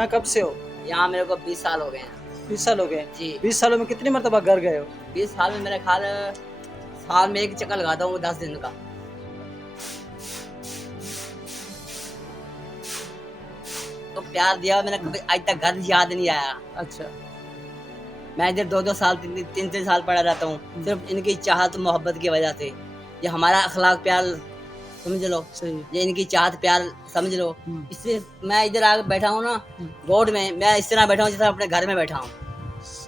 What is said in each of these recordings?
यहाँ कब से हो? यहाँ मेरे को 20 साल हो गए हैं 20 साल हो गए जी। 20 सालों में कितनी मरतबा घर गए हो? 20 साल में मेरे ख्याल साल में एक चक्कर लगाता हूँ 10 दिन का। तो प्यार दिया मैंने, कभी आज तक घर याद नहीं आया। अच्छा। मैं इधर 2-2 साल 3-3 साल पड़ा रहता हूँ, सिर्फ इनकी चाहत मोहब्बत की वजह से। ये हमारा अखलाक प्यार समझ लो, सही। ये इनकी चाहत प्यार समझ लो। इसलिए मैं इधर आके बैठा हूँ ना रोड में, मैं इस तरह बैठा हूँ जैसे अपने घर में बैठा हूँ।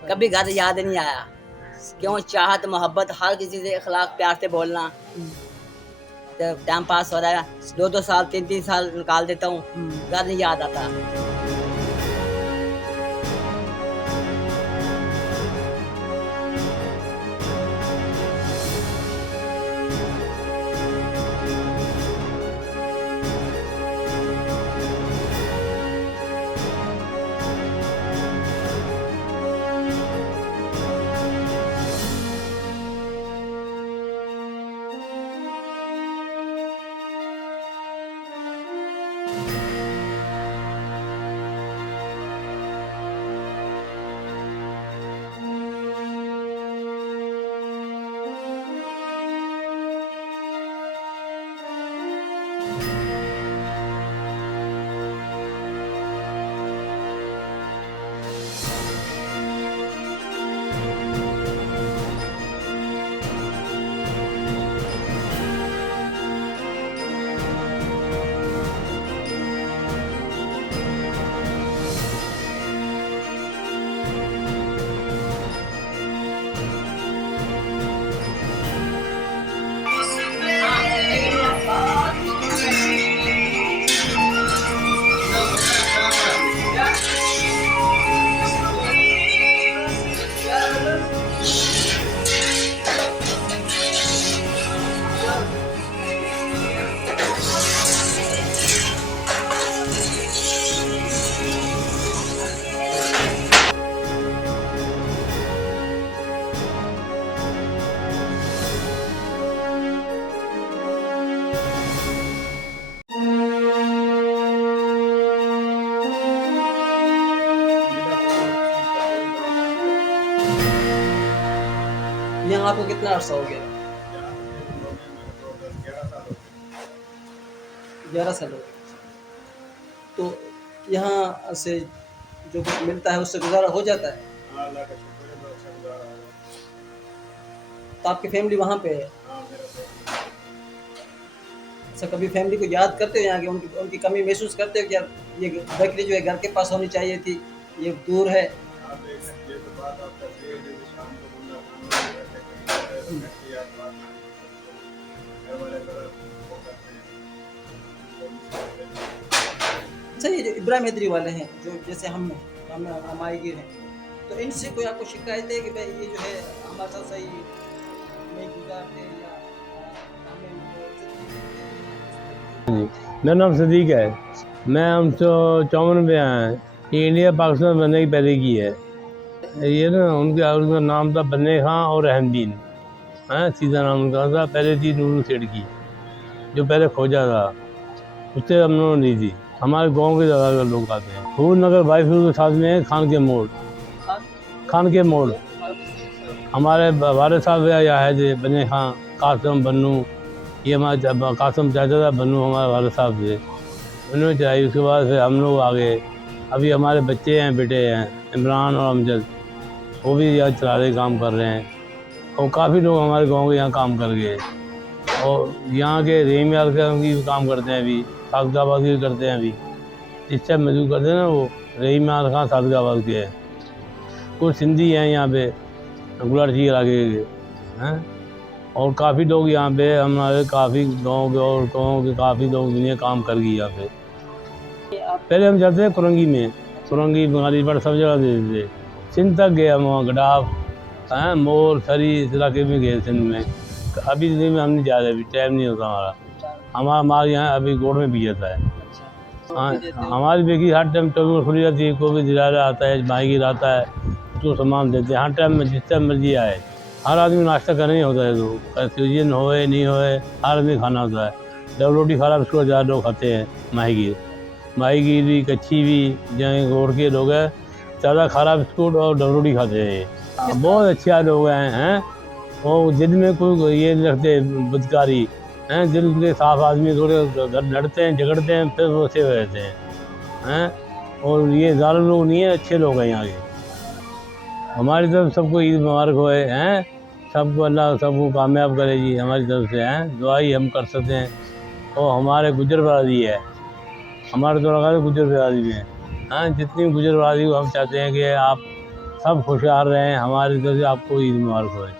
कभी घर याद नहीं आया। क्यों? चाहत मोहब्बत, हर किसी से अखलाक प्यार से बोलना। तो टाइम पास हो रहा है, 2-2 साल 3-3 साल निकाल देता हूँ, घर नहीं याद आता। यहाँ आपको कितना अर्सा हो गया? 11 साल हो गए। तो यहाँ से जो कुछ मिलता है उससे गुजारा हो जाता है? तो आपकी फैमिली वहाँ पे है? अच्छा, कभी फैमिली को याद करते हो यहाँ की? उनकी कमी महसूस करते हो कि यार ये बकरी जो है घर के पास होनी चाहिए थी, ये दूर है? अच्छा, ये जो इब्राहिम हैदरी वाले हैं, जो जैसे हम आईगिर हैं, तो इनसे कोई आपको शिकायत है कि भाई ये जो है हमारे साथ सही नहीं गुजारते या हमें मेरा नाम सदीक है। मैं 1954 में आया है। ये इंडिया पाकिस्तान बनने की पहले की है। ये ना उनका नाम था बन्ने खां और रहमदीन, हाँ सीधा नाम उनका था। पहले थी नूर सेठ की, जो पहले खोजा था, उससे हम लोगों ने ली थी। हमारे गांव के ज़्यादा लोग आते हैं। फूल नगर बाईफूल के साथ में खान के मोड़, खान के मोड़। हमारे वाले साहब या है जो बन्ने खां, कासम बन्नू, ये हमारे कासम चाचा था, बन्नू हमारे वाले साहब थे, उन्होंने चलाई। उसके बाद फिर हम लोग आ गए। अभी हमारे बच्चे हैं, बेटे हैं इमरान और अमजद, वो भी यहाँ चला रहे, काम कर रहे हैं। और काफ़ी लोग हमारे गांव के यहाँ काम कर गए। और यहाँ के रहीम यार का भी काम करते हैं, अभी सादगाबाद भी करते हैं। अभी इस टाइम मजदूर करते हैं ना, वो रहीम यार खां सादगाबाद के हैं। कुछ सिंधी हैं यहाँ पे, गुलाटी इलाके के हैं। और काफ़ी लोग यहाँ पे हमारे काफ़ी गांव के और गाँव के काफ़ी लोग दुनिया काम कर गई यहाँ पे। पहले हम जाते थे कुरंगी में, कुरंगी बंगाली पर सब जगह देते थे। सिंध तक गए हम, वहाँ गडाफ हैं, मोर सरी इस इलाके में गए सिंध में। अभी दिल्ली में हम नहीं जा रहे, अभी टाइम नहीं होता हमारा। हमारे यहाँ अभी गोड़ में भी जाता है। हाँ, हमारी बेगी हर टाइम 24 खुली रहती है। कोई भी दिलारा आता है, माहीगीर आता है, उसको सामान देते हैं हर टाइम में, जिस टाइम मर्जी आए। हर आदमी नाश्ता करना ही होता है, तो सीजन होए नहीं होए हर आदमी खाना होता है। जब रोटी खा रहा है उसको ज़्यादा लोग खाते हैं माहीगीर। माहीगीरी, कच्छी भी, जहाँ गोड़ के लोग हैं ज़्यादा खारा बिस्कुट और डबरोटी खाते हैं। बहुत अच्छे लोग हैं और दिल में कोई ये नहीं रखते बदकारी हैं, दिल के साफ आदमी, थोड़े घर लड़ते हैं झगड़ते हैं फिर वो से रहते हैं और ये ज़ालिम लोग नहीं है, अच्छे लोग हैं यहाँ के। हमारी तरफ सबको ईद मुबारक होए हैं, सबको अल्लाह सबको कामयाब करे जी, हमारी तरफ से हैं दुआ ही हम कर सकते हैं। और हमारे गुजर बरादरी है, हमारे तो लगा गुजर बरादरी में हाँ, जितनी गुजर बरादरी को हम चाहते हैं कि आप सब खुशहाल रहें, हमारी तरफ से आपको ईद मुबारक होए।